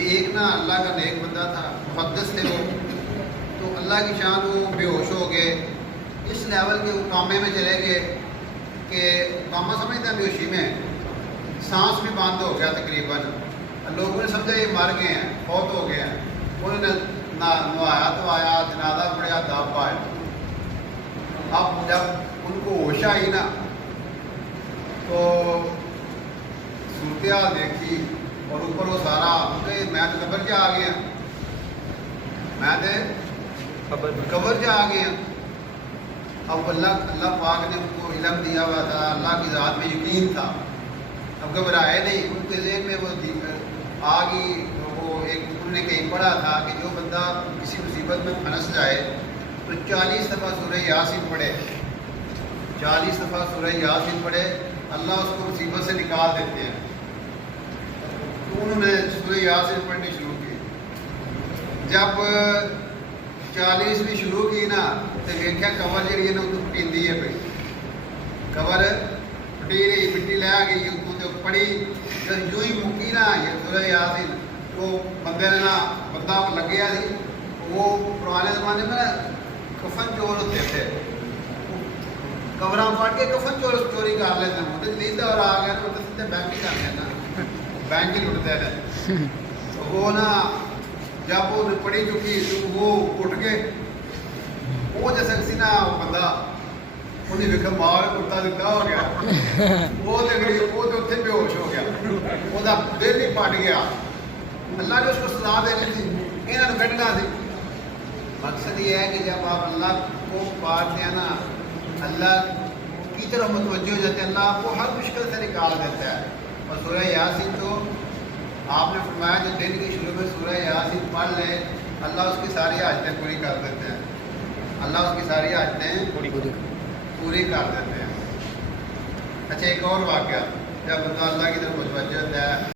ایک نا اللہ کا نیک بندہ تھا، محدث تھے وہ، تو اللہ کی شان وہ بے ہوش ہو گئے، اس لیول کے اقامے میں چلے گئے کہ اقامہ سمجھتے ہیں بے ہوشی میں سانس بھی بند ہو گیا تقریباً، لوگوں نے سمجھا یہ مر گئے ہیں، فوت ہو گئے ہیں، انہوں نے نوایا تو آیا، جنازہ پڑھیا دب پایا۔ اب جب ان کو ہوش آئی نا تو صورتحال دیکھی اور اوپر وہ سارا کہ میں تو قبر جا آ گیا، میں تو قبر جا آ گیا۔ اب اللہ پاک نے ان کو علم دیا ہوا تھا، اللہ کی ذات میں یقین تھا، اب گھبرائے نہیں، ان کے ذہن میں وہ آ گئی۔ وہ ایک انہوں نے کہیں پڑھا تھا کہ جو بندہ کسی مصیبت میں پھنس جائے تو 40 دفعہ سورہ یاسین پڑھے، 40 دفعہ سورہ یاسین پڑھے، اللہ اس کو مصیبت سے نکال دیتے ہیں۔ تو انہوں نے سورہ یاسین پڑھنی شروع کی، جب 40ویں شروع کی نا تو دیکھا قبر جی ہے نا تو پٹیندی ہے پی، قبر پٹی رہی، مٹی لے گئی، تو پڑھی جب یوں ہی مکی نا یہ سورہ یاسین تو بندے نے نا بندہ لگیا سی، وہ پرانے زمانے میں نا کفن چور ہوتے تھے، قبراں پڑھ کے کفن چوری کر لیتے ہیں، تو لیتا اور آ گیا تو سیدھے بینک ہی کر لینا، بینک ہی لٹتے ہیں۔ وہ نا جب وہ پڑھی چکی تو وہ اٹھ کے وہ جیسے کسی نا بندہ انہیں دیکھا مار کتا دیتا ہو گیا، وہ تو اتنے بے ہوش ہو گیا، وہ دل ہی پٹ گیا۔ اللہ نے اس کو سزا دینی تھی، یہاں نے کٹنا سی۔ مقصد یہ ہے کہ جب آپ اللہ کو پاتے ہیں نا، اللہ کی طرف متوجہ ہو جاتے ہیں، اللہ آپ کو ہر مشکل سے نکال دیتا ہے۔ اور سورہ یاسین تو آپ نے فرمایا جو دن کے شروع میں سورہ یاسین پڑھ لے اللہ اس کی ساری حاجتیں پوری کر دیتے ہیں، اللہ اس کی ساری حاجتیں پوری کر دیتے ہیں۔ اچھا ایک اور واقعہ، جب بندہ اللہ کی طرف متوجہ ہوتا ہے